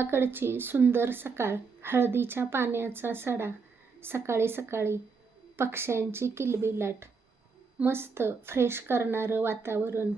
गावाकडची सुंदर सकाळ, हळदीच्या पाण्याचा सडा, सकाळी सकाळी पक्ष्यांची किलबिलाट, मस्त फ्रेश करणारं वातावरण.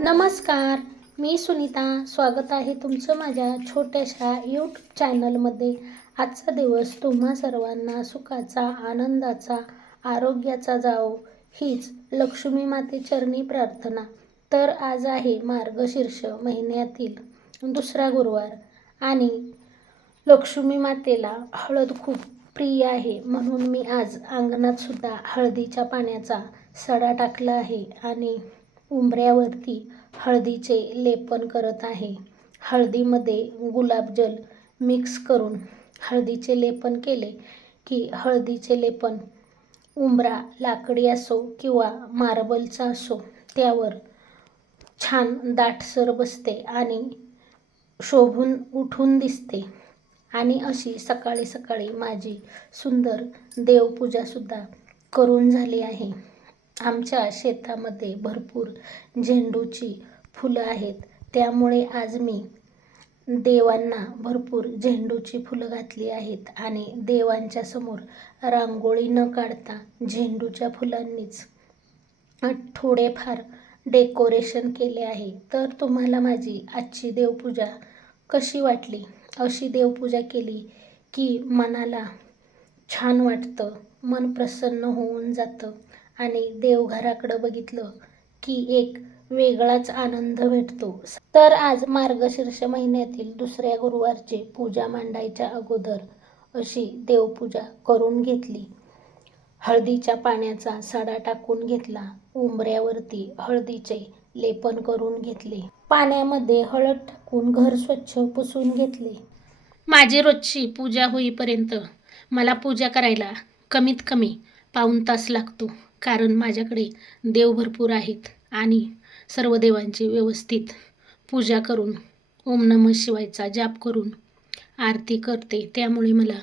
नमस्कार, मी सुनीता. स्वागत आहे तुमचं माझ्या छोट्याशा यूट्यूब चॅनलमध्ये. आजचा दिवस तुम्हा सर्वांना सुखाचा, आनंदाचा, आरोग्याचा जावो हीच लक्ष्मी माते चरणी प्रार्थना. तर आज आहे मार्गशीर्ष महिन्यातील दुसरा गुरुवार आणि लक्ष्मी मातेला हळद खूप प्रिय आहे, म्हणून मी आज अंगणात सुद्धा हळदीच्या पाण्याचा सडा टाकला आहे आणि उंबऱ्यावरती हळदीचे लेपन करत आहे. हळदीमध्ये गुलाबजल मिक्स करून हळदीचे लेपन केले की हळदीचे लेपन उंबरा लाकडी असो किंवा मार्बलचा असो त्यावर छान दाटसर बसते आणि शोभून उठून दिसते. आणि अशी सकाळी सकाळी माझी सुंदर देवपूजासुद्धा करून झाली आहे. आमच्या शेतामध्ये भरपूर झेंडूची फुलं आहेत, त्यामुळे आज मी देवांना भरपूर झेंडूची फुलं घातली आहेत आणि देवांच्या समोर रांगोळी न काढता झेंडूच्या फुलांनीच थोडेफार डेकोरेशन केले आहे. तर तुम्हाला माझी आजची देवपूजा कशी वाटली? अशी देवपूजा केली की मनाला छान वाटतं, मन प्रसन्न होऊन जातं आणि देवघराकडं बघितलं की एक वेगळाच आनंद भेटतो. तर आज मार्गशीर्ष महिन्यातील दुसऱ्या गुरुवारची पूजा मांडायच्या अगोदर अशी देवपूजा करून घेतली. हळदीच्या पाण्याचा सडा टाकून घेतला, उंबऱ्यावरती हळदीचे लेपन करून घेतले, पाण्यामध्ये हळद टाकून घर स्वच्छ पुसून घेतले. माझी रोजची पूजा होईपर्यंत मला पूजा करायला कमीत कमी पाऊण तास लागतो, कारण माझ्याकडे देव भरपूर आहेत आणि सर्व देवांची व्यवस्थित पूजा करून ओम नमः शिवायचा जाप करून आरती करते, त्यामुळे मला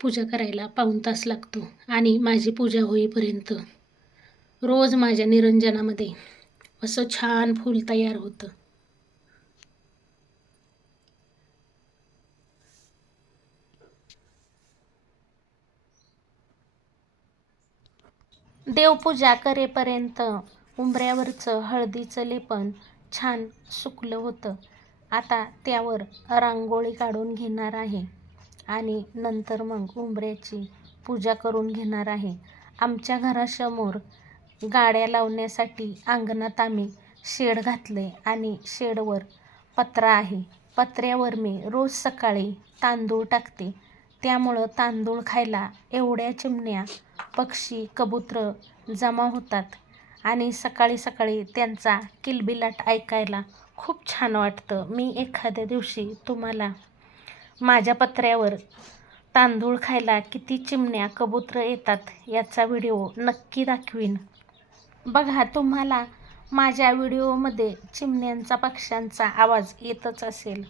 पूजा करायला पाऊण तास लागतो. आणि माझी पूजा होईपर्यंत रोज माझ्या निरंजनामध्ये असं छान फूल तयार होतं. देवपूजा करेपर्यंत उंबऱ्यावरचं हळदीचं लेपन छान सुकलं होतं. आता त्यावर रांगोळी काढून घेणार आहे आणि नंतर मग उंबऱ्याची पूजा करून घेणार आहे. आमच्या घरासमोर गाड्या लावण्यासाठी अंगणात आम्ही शेड घातले आणि शेडवर पत्रा आहे. पत्र्यावर मी रोज सकाळी तांदूळ टाकते, त्यामुळं तांदूळ खायला एवढ्या चिमण्या, पक्षी, कबूतर जमा होतात आणि सकाळी सकाळी त्यांचा किलबिलाट ऐकायला खूप छान वाटतं. मी एखाद्या दिवशी तुम्हाला माझ्या पत्र्यावर तांदूळ खायला किती चिमण्या, कबूतर येतात याचा व्हिडिओ नक्की दाखवीन. बघा, तुम्हाला माझ्या व्हिडिओमध्ये चिमण्यांचा, पक्ष्यांचा आवाज येतच असेल.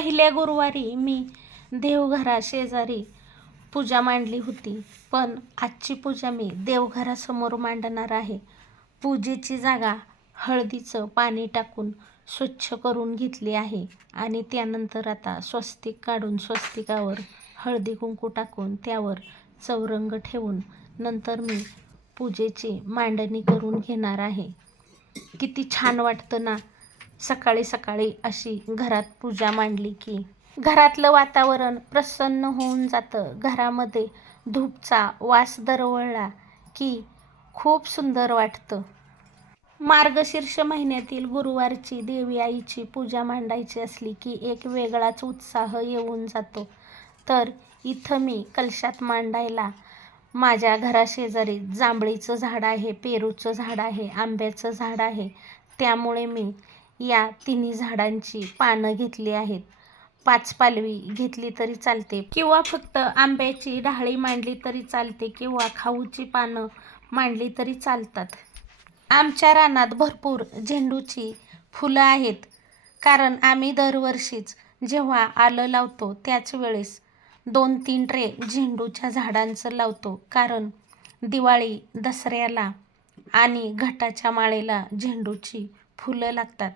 पहिल्या गुरुवारी मी देवघराशेजारी पूजा मांडली होती, पण आजची पूजा मी देवघरासमोर मांडणार आहे. पूजेची जागा हळदीचं पाणी टाकून स्वच्छ करून घेतली आहे आणि त्यानंतर आता स्वस्तिक काढून स्वस्तिकावर हळदी कुंकू टाकून त्यावर चौरंग ठेवून नंतर मी पूजेची मांडणी करून घेणार आहे. किती छान वाटतं ना सकाळी सकाळी अशी घरात पूजा मांडली की. घरातलं वातावरण प्रसन्न होऊन जातं. घरामध्ये धूपचा वास दरवळला की खूप सुंदर वाटतं. मार्गशीर्ष महिन्यातील गुरुवारची देवी आईची पूजा मांडायची असली की एक वेगळाच उत्साह येऊन जातो. तर इथं मी कलशात मांडायला माझ्या घराशेजारी जांभळीचं झाड आहे, पेरूचं झाड आहे, आंब्याचं झाड आहे. त्यामुळे मी या तिन्ही झाडांची पानं घेतली आहेत. 5 पालवी घेतली तरी चालते किंवा फक्त आंब्याची डहाळी मांडली तरी चालते किंवा खाऊची पानं मांडली तरी चालतात. आमच्या रानात भरपूर झेंडूची फुलं आहेत, कारण आम्ही दरवर्षीच जेव्हा आलं लावतो त्याच वेळेस 2-3 ट्रे झेंडूच्या झाडांचं लावतो. कारण दिवाळी, दसऱ्याला आणि घटाच्या माळेला झेंडूची फुलं लागतात.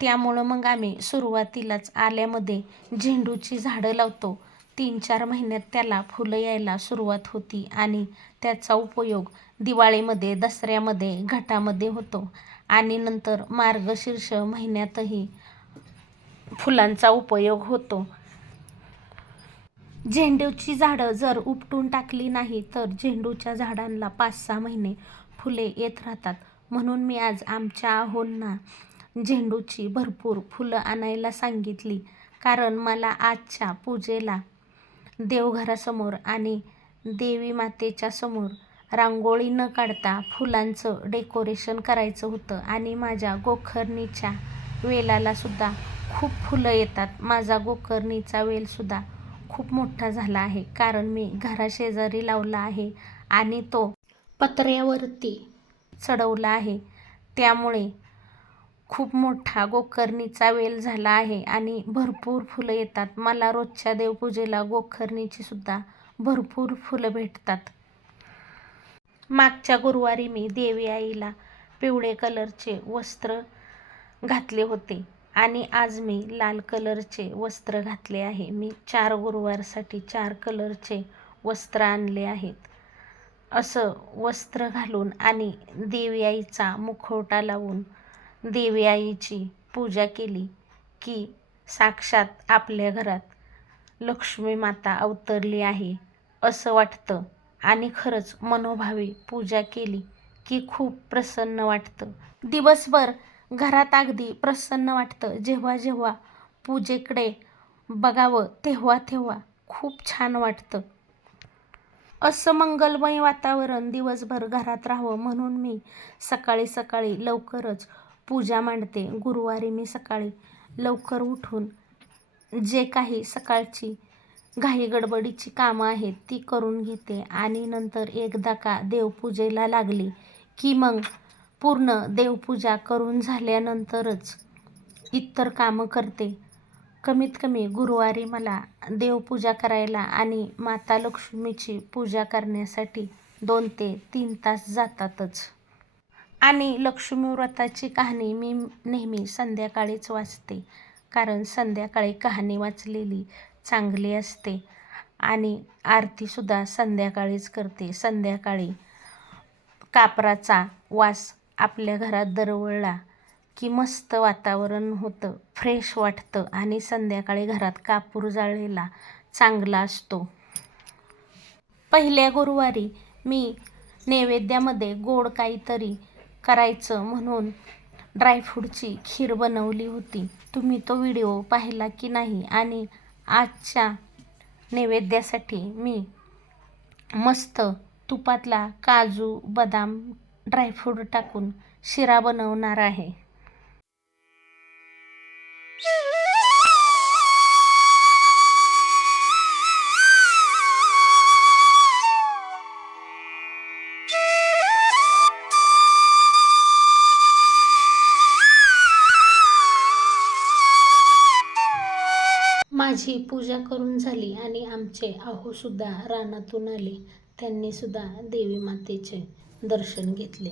त्यामुळं मग आम्ही सुरुवातीलाच आल्यामध्ये झेंडूची झाडं लावतो. 3-4 महिन्यात त्याला फुलं यायला सुरुवात होती आणि त्याचा उपयोग दिवाळीमध्ये, दसऱ्यामध्ये, घटामध्ये होतो आणि नंतर मार्गशीर्ष महिन्यातही फुलांचा उपयोग होतो. झेंडूची झाडं जर उपटून टाकली नाही तर झेंडूच्या झाडांना 5-6 महिने फुले येत राहतात. म्हणून मी आज आमच्या आहोंना झेंडूची भरपूर फुलं आणायला सांगितली. कारण मला आजच्या पूजेला देवघरासमोर आणि देवी मातेच्या समोर रांगोळी न काढता फुलांचं डेकोरेशन करायचं होतं आणि माझ्या गोकर्णीच्या वेलाला सुद्धा खूप फुलं येतात. माझा गोकर्णीचा वेलसुद्धा खूप मोठा झाला आहे, कारण मी घराशेजारी लावला आहे आणि तो पत्र्यावरती चढवला आहे. त्यामुळे खूप मोठा गोकर्णीचा वेल झाला आहे आणि भरपूर फुलं येतात. मला रोजच्या देवपूजेला गोकर्णीची सुद्धा भरपूर फुलं भेटतात. मागच्या गुरुवारी मी देवी आईला पिवळे कलरचे वस्त्र घातले होते आणि आज मी लाल कलरचे वस्त्र घातले आहे. मी 4 गुरुवारसाठी 4 कलरचे वस्त्र आणले आहेत. असं वस्त्र घालून आणि देवी आईचा मुखवटा लावून देवी आईची पूजा केली की साक्षात आपल्या घरात लक्ष्मी माता अवतरली आहे असं वाटतं आणि खरंच मनोभावे पूजा केली की खूप प्रसन्न वाटतं. दिवसभर घरात अगदी प्रसन्न वाटतं. जेव्हा जेव्हा पूजेकडे बघावं तेव्हा तेव्हा खूप छान वाटतं. असं मंगलमय वातावरण दिवसभर घरात राहावं म्हणून मी सकाळी सकाळी लवकरच पूजा मांडते. गुरुवारी मी सकाळी लवकर उठून जे काही सकाळची घाई गडबडीची कामं आहेत ती करून घेते आणि नंतर एकदा का देवपूजेला लागली की मग पूर्ण देवपूजा करून झाल्यानंतरच इतर कामं करते. कमीत कमी गुरुवारी मला देवपूजा करायला आणि माता लक्ष्मीची पूजा करण्यासाठी 2 ते 3 तास जातातच. आणि लक्ष्मी व्रताची कहाणी मी नेहमी संध्याकाळीच वाचते, कारण संध्याकाळी कहाणी वाचलेली चांगली असते आणि आरतीसुद्धा संध्याकाळीच करते. संध्याकाळी कापराचा वास आपल्या घरात दरवळला की मस्त वातावरण होतं, फ्रेश वाटतं आणि संध्याकाळी घरात कापूर जाळलेला चांगला असतो. पहिल्या गुरुवारी मी नैवेद्यामध्ये गोड काहीतरी करायचं म्हणून ड्रायफ्रूटची खीर बनवली होती. तुम्ही तो व्हिडिओ पाहिला की नाही? आणि आजच्या नैवेद्यासाठी मी मस्त तुपातला काजू, बदाम, ड्रायफ्रूट टाकून शिरा बनवणार आहे. माझी पूजा करून झाली आणि आमचे आहोसुद्धा रानातून आले. त्यांनीसुद्धा देवी मातेचे दर्शन घेतले.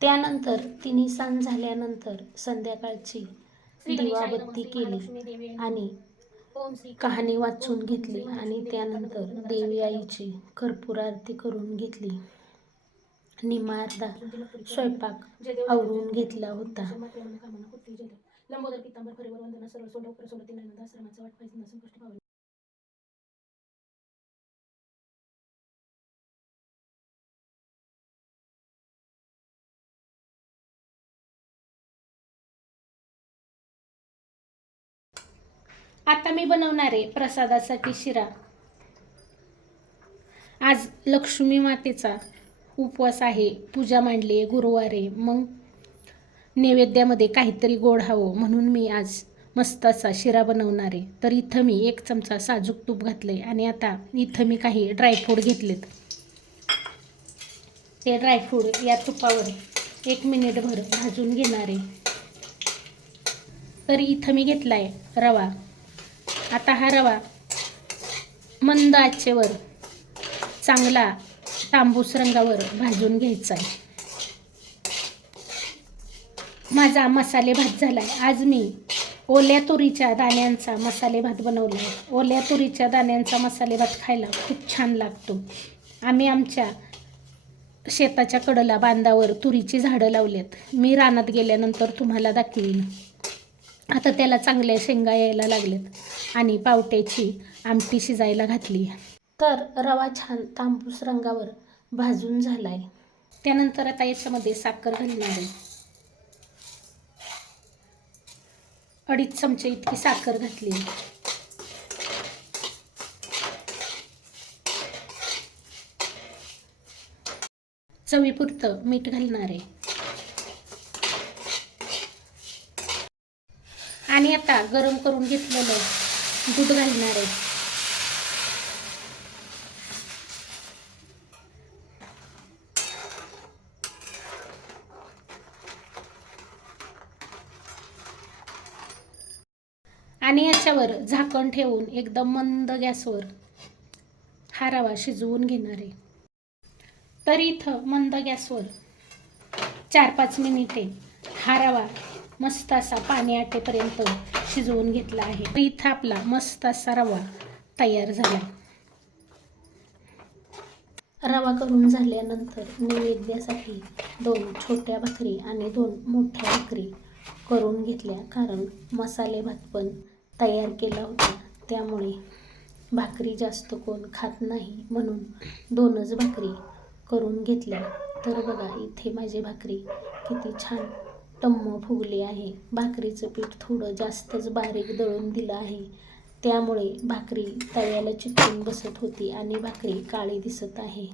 त्यानंतर तिन्ही सांज झाल्यानंतर संध्याकाळची दिवाबत्ती केली आणि कहाणी वाचून घेतली आणि त्यानंतर देवी आईची कर्पूर आरती करून घेतली. निम्मा अर्धा स्वयंपाक आवरून घेतला होता. लंबोदर पितांबर परिवार वंदना सरळ सोंड उपर सोंड तीन नंदा आश्रमाचा वाट पाहिजे नसून गोष्टी पावली. आता मी बनवणार आहे प्रसादासाठी शिरा. आज लक्ष्मी मातेचा उपवास आहे, पूजा मांडली आहे, गुरुवार आहे. मग नैवेद्यामध्ये काहीतरी गोड हवं म्हणून मी आज मस्त असा शिरा बनवणार आहे. तर इथं मी 1 चमचा साजूक तूप घातलंय आणि आता इथं मी काही ड्रायफ्रूट घेतलेत. ते ड्रायफ्रूट या तुपावर 1 मिनिटभर भाजून घेणार आहे. तर इथं मी घेतला आहे रवा. आता हा रवा मंद आचेवर चांगला तांबूस रंगावर भाजून घ्यायचा आहे. माझा मसाले भात झाला आहे. आज मी ओल्या तुरीच्या दाण्यांचा मसाले भात बनवला आहे. ओल्या तुरीच्या दाण्यांचा मसाले भात खायला खूप छान लागतो. आम्ही आमच्या शेताच्या कडेला बांधावर तुरीची झाडं लावलेत. मी रानात गेल्यानंतर तुम्हाला दाखवीन. आता त्याला चांगल्या शेंगा यायला लागलेत आणि पावट्याची आमटी शिजायला घातली. तर रवा छान तांबूस रंगावर भाजून झाला आहे. त्यानंतर आता याच्यामध्ये साखर घालणार आहे. 2.5 चमचे इतकी साखर घातली. चवीपुरतं मीठ घालणार आहे आणि आता गरम करून घेतलेलं दूध घालणार आहे. आणि याच्यावर झाकण ठेवून एकदम मंद गॅसवर हा रवा शिजवून घेणार आहे. तर इथं मंद गॅसवर 4-5 मिनिटे हा रवा मस्त असा पाणी आटेपर्यंत शिजवून घेतला आहे. तर इथं आपला मस्त असा रवा तयार झाला. रवा करून झाल्यानंतर नैवेद्यासाठी 2 छोट्या भाकरी आणि 2 मोठ्या भाकरी करून घेतल्या. कारण मसाले भात पण तयार केला होता, त्यामुळे भाकरी जास्त कोण खात नाही म्हणून 2च भाकरी करून घेतल्या. तर बघा इथे माझी भाकरी किती छान टम्म फुगली आहे. भाकरीचं पीठ थोडं जास्तच बारीक दळून दिलं आहे, त्यामुळे भाकरी तव्याला चिकटून बसत होती आणि भाकरी काळी दिसत आहे.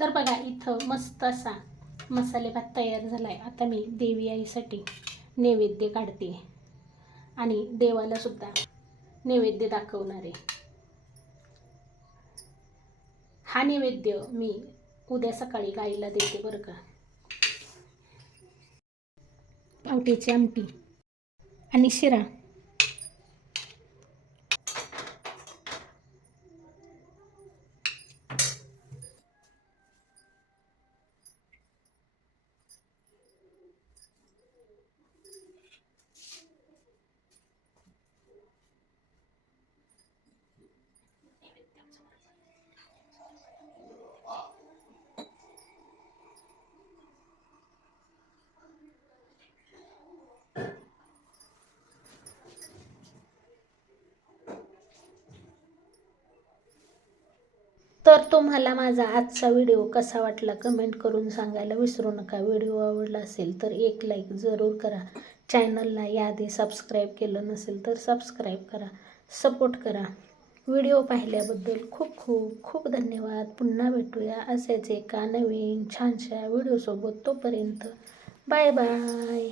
तर बघा इथं मस्त असा मसाले भात तयार झाला आहे. आता मी देवी आईसाठी नैवेद्य काढते आणि देवाला सुद्धा नैवेद्य दाखवणार आहे. हा नैवेद्य मी उद्या सकाळी गाईला देते बरं का. पावट्याची आमटी आणि शिरा. तर तुम्हाला माझा आजचा व्हिडिओ कसा वाटला कमेंट करून सांगायला विसरू नका. व्हिडिओ आवडला असेल तर 1 लाईक जरूर करा. चॅनलला याआधी सबस्क्राईब केलं नसेल तर सबस्क्राईब करा, सपोर्ट करा. व्हिडिओ पाहिल्याबद्दल खूप खूप खूप धन्यवाद. पुन्हा भेटूया असेच एका नवीन छानशा व्हिडिओसोबत. तोपर्यंत बाय बाय.